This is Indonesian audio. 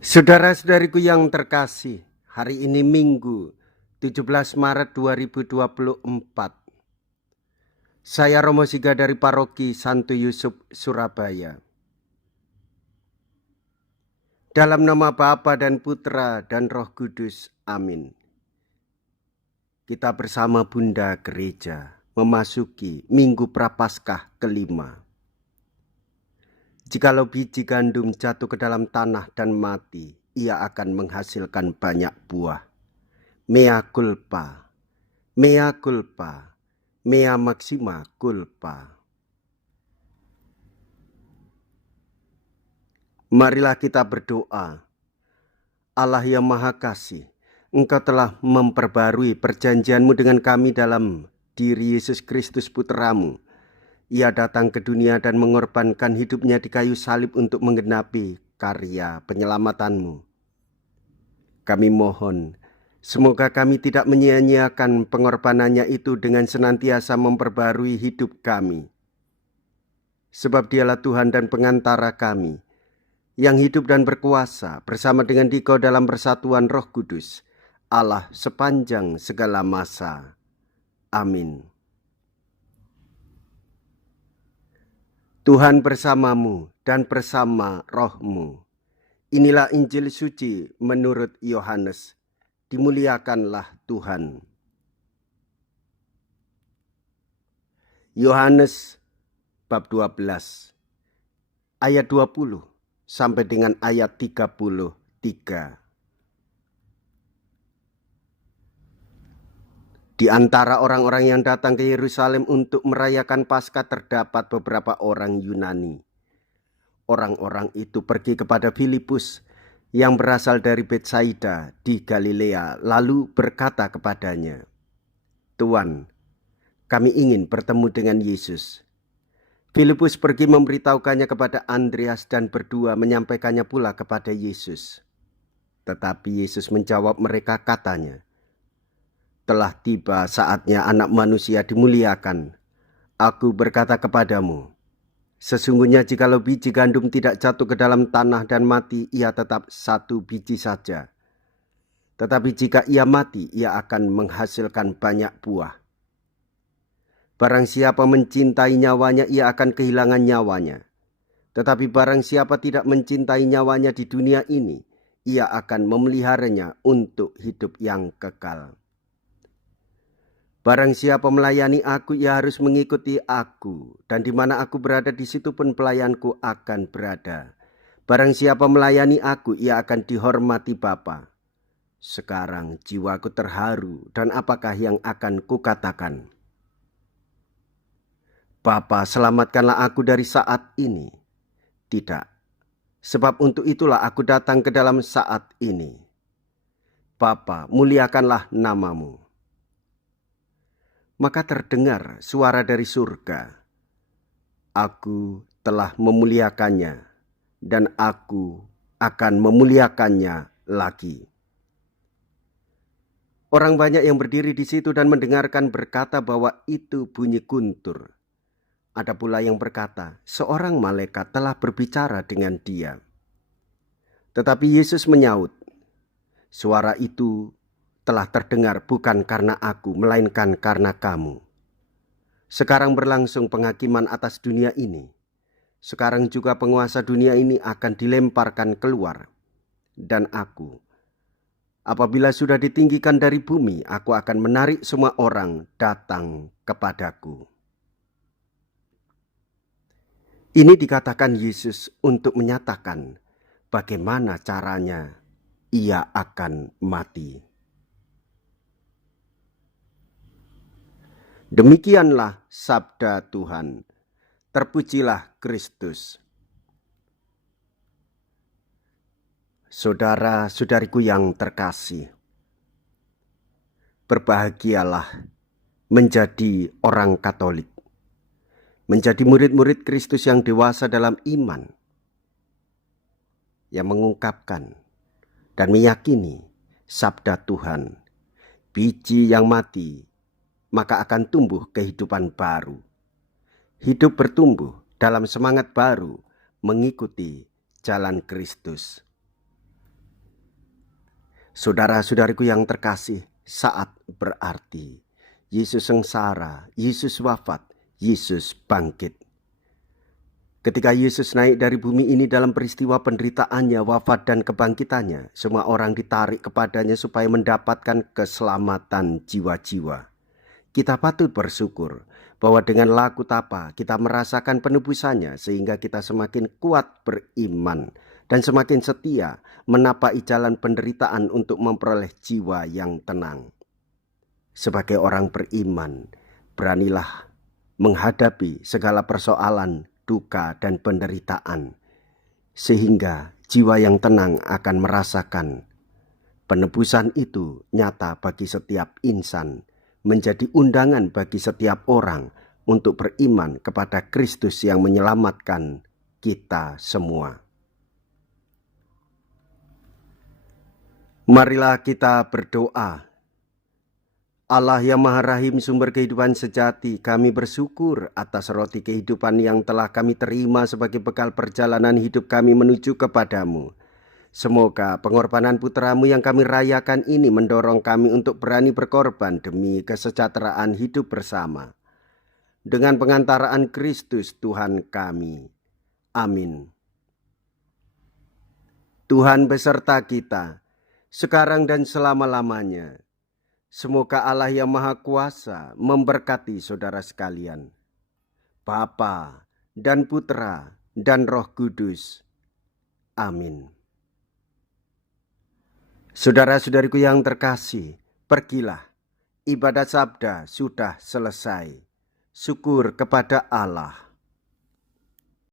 Saudara-saudariku yang terkasih, hari ini Minggu 17 Maret 2024. Saya Romo Siga dari Paroki Santo Yusuf, Surabaya. Dalam nama Bapa dan Putra dan Roh Kudus, amin. Kita bersama Bunda Gereja memasuki Minggu Prapaskah kelima. Jikalau biji gandum jatuh ke dalam tanah dan mati, ia akan menghasilkan banyak buah. Mea culpa, mea culpa, mea maxima culpa. Marilah kita berdoa. Allah yang Maha Kasih, Engkau telah memperbarui perjanjian-Mu dengan kami dalam diri Yesus Kristus Putra-Mu. Ia datang ke dunia dan mengorbankan hidupnya di kayu salib untuk menggenapi karya penyelamatanmu. Kami mohon, semoga kami tidak menyia-nyiakan pengorbanannya itu dengan senantiasa memperbarui hidup kami. Sebab Dialah Tuhan dan pengantara kami, yang hidup dan berkuasa bersama dengan Dikau dalam persatuan Roh Kudus, Allah sepanjang segala masa. Amin. Tuhan bersamamu dan bersama rohmu. Inilah Injil suci menurut Yohanes. Dimuliakanlah Tuhan. Yohanes bab 12 ayat 20 sampai dengan ayat 33. Di antara orang-orang yang datang ke Yerusalem untuk merayakan Paskah terdapat beberapa orang Yunani. Orang-orang itu pergi kepada Filipus yang berasal dari Betsaida di Galilea, lalu berkata kepadanya, "Tuan, kami ingin bertemu dengan Yesus." Filipus pergi memberitahukannya kepada Andreas dan berdua menyampaikannya pula kepada Yesus. Tetapi Yesus menjawab mereka katanya, "Telah tiba saatnya Anak Manusia dimuliakan. Aku berkata kepadamu, sesungguhnya jikalau biji gandum tidak jatuh ke dalam tanah dan mati, ia tetap satu biji saja. Tetapi jika ia mati, ia akan menghasilkan banyak buah. Barang siapa mencintai nyawanya, ia akan kehilangan nyawanya. Tetapi barang siapa tidak mencintai nyawanya di dunia ini, ia akan memeliharanya untuk hidup yang kekal. Barang siapa melayani aku, ia harus mengikuti aku, dan di mana aku berada, di situ pun pelayanku akan berada. Barang siapa melayani aku, ia akan dihormati Bapa. Sekarang jiwaku terharu, dan apakah yang akan kukatakan? Bapa, selamatkanlah aku dari saat ini. Tidak, sebab untuk itulah aku datang ke dalam saat ini. Bapa, muliakanlah namamu. Maka terdengar suara dari surga, "Aku telah memuliakannya, dan aku akan memuliakannya lagi." Orang banyak yang berdiri di situ dan mendengarkan berkata bahwa itu bunyi guntur. Ada pula yang berkata, seorang malaikat telah berbicara dengan dia. Tetapi Yesus menyaut, "Suara itu telah terdengar bukan karena aku, melainkan karena kamu. Sekarang berlangsung penghakiman atas dunia ini. Sekarang juga penguasa dunia ini akan dilemparkan keluar. Dan aku, apabila sudah ditinggikan dari bumi, aku akan menarik semua orang datang kepadaku." Ini dikatakan Yesus untuk menyatakan bagaimana caranya ia akan mati. Demikianlah sabda Tuhan. Terpujilah Kristus. Saudara-saudariku yang terkasih, berbahagialah menjadi orang Katolik, menjadi murid-murid Kristus yang dewasa dalam iman, yang mengungkapkan dan meyakini sabda Tuhan, biji yang mati maka akan tumbuh kehidupan baru. Hidup bertumbuh dalam semangat baru mengikuti jalan Kristus. Saudara-saudariku yang terkasih, saat berarti Yesus sengsara, Yesus wafat, Yesus bangkit. Ketika Yesus naik dari bumi ini dalam peristiwa penderitaannya, wafat dan kebangkitannya, semua orang ditarik kepadanya supaya mendapatkan keselamatan jiwa-jiwa. Kita patut bersyukur bahwa dengan laku tapa kita merasakan penebusannya sehingga kita semakin kuat beriman dan semakin setia menapai jalan penderitaan untuk memperoleh jiwa yang tenang. Sebagai orang beriman, beranilah menghadapi segala persoalan, duka dan penderitaan, sehingga jiwa yang tenang akan merasakan penebusan itu nyata bagi setiap insan, menjadi undangan bagi setiap orang untuk beriman kepada Kristus yang menyelamatkan kita semua. Marilah kita berdoa. Allah yang Maha Rahim, sumber kehidupan sejati, kami bersyukur atas roti kehidupan yang telah kami terima sebagai bekal perjalanan hidup kami menuju kepadamu. Semoga pengorbanan putramu yang kami rayakan ini mendorong kami untuk berani berkorban demi kesejahteraan hidup bersama. Dengan pengantaraan Kristus Tuhan kami. Amin. Tuhan beserta kita, sekarang dan selama-lamanya. Semoga Allah yang Maha Kuasa memberkati saudara sekalian, Bapa dan Putra dan Roh Kudus. Amin. Saudara-saudariku yang terkasih, pergilah, ibadat sabda sudah selesai. Syukur kepada Allah.